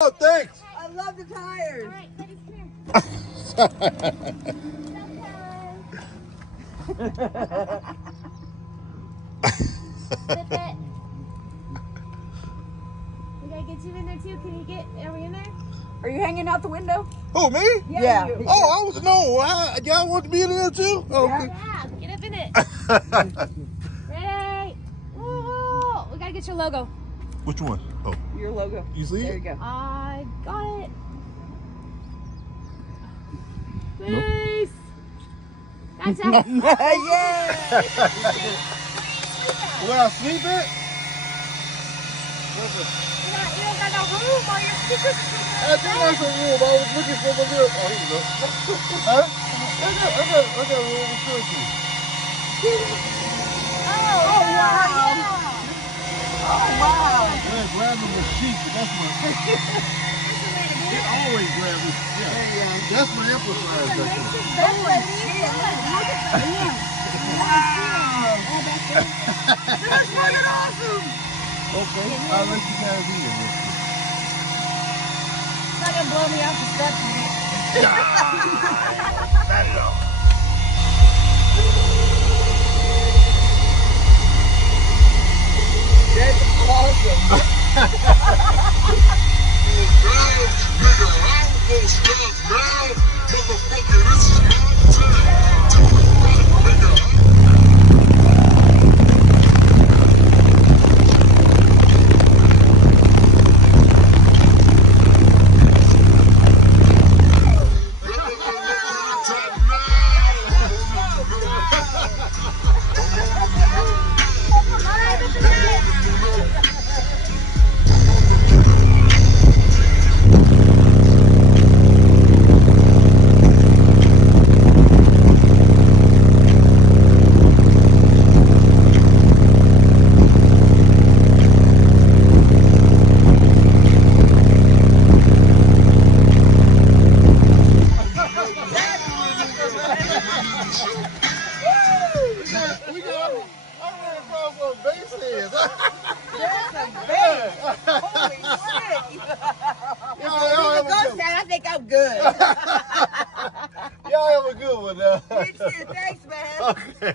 Oh, thanks. I love the tires. All right, buddy, come here. Zip it. We gotta get you in there too. Can you get? Are we in there? Are you hanging out the window? Who, me? Yeah. Oh, I was y'all want to be in there too? Oh, okay. Yeah, get up in it. Ready? Whoa, we gotta get your logo. Which one? Oh, Your logo. you see There it? you go. I got it. Peace. Gotcha. Yeah. Where I sleep at? You don't got no room on your secret. I think that's a room. I was looking for my little. Oh, here we go. Huh? I got a room with turkey. Oh, wow. Oh, wow. Yeah, grabbing the sheep, but that's my. It always grabs it. Yeah. That's my emphasize. That's fucking awesome. okay, I'll let you guys eat it. It's not gonna blow me off the steps, man. Not at all. That's awesome. Nigga, I'm gonna stop now. Motherfucker, this is my time. Do it right, nigga. I think I'm good. Y'all have a good one now. You too. Thanks, man. Okay.